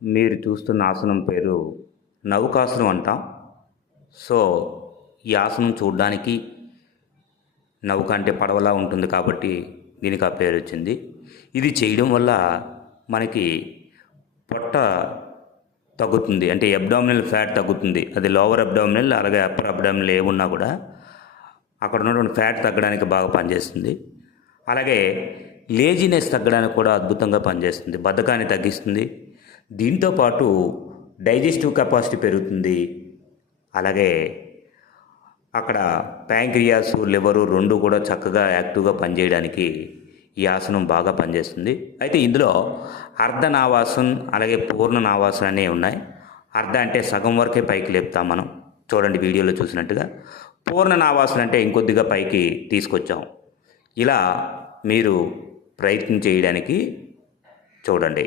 మీరు చూస్తున్న ఆసనం పేరు నౌకాసనం అంటాం. సో ఈ ఆసనం చూడడానికి నౌక అంటే పడవలా ఉంటుంది కాబట్టి దీనికి ఆ పేరు వచ్చింది. ఇది చేయడం వల్ల మనకి పొట్ట తగ్గుతుంది, అంటే అబ్డామినల్ ఫ్యాట్ తగ్గుతుంది. అది లోవర్ అబ్డామినల్ అలాగే అప్పర్ అబ్డామినల్ ఏమున్నా కూడా అక్కడ ఉన్నటువంటి ఫ్యాట్ తగ్గడానికి బాగా పనిచేస్తుంది. అలాగే లేజినెస్ తగ్గడానికి కూడా అద్భుతంగా పనిచేస్తుంది, బద్ధకాన్ని తగ్గిస్తుంది. దీంతోపాటు డైజెస్టివ్ కెపాసిటీ పెరుగుతుంది. అలాగే అక్కడ ప్యాంక్రియాస్, లివరు రెండు కూడా చక్కగా యాక్టివ్గా పనిచేయడానికి ఈ ఆసనం బాగా పనిచేస్తుంది. అయితే ఇందులో అర్ధనావాసన్ అలాగే పూర్ణ నావాసన్ అనేవి ఉన్నాయి. అర్ధ అంటే సగం వరకే పైకి లేపుతాం మనం, చూడండి వీడియోలో చూసినట్టుగా. పూర్ణ నావాసన అంటే ఇంకొద్దిగా పైకి తీసుకొచ్చాం. ఇలా మీరు ప్రయత్నం చేయడానికి చూడండి.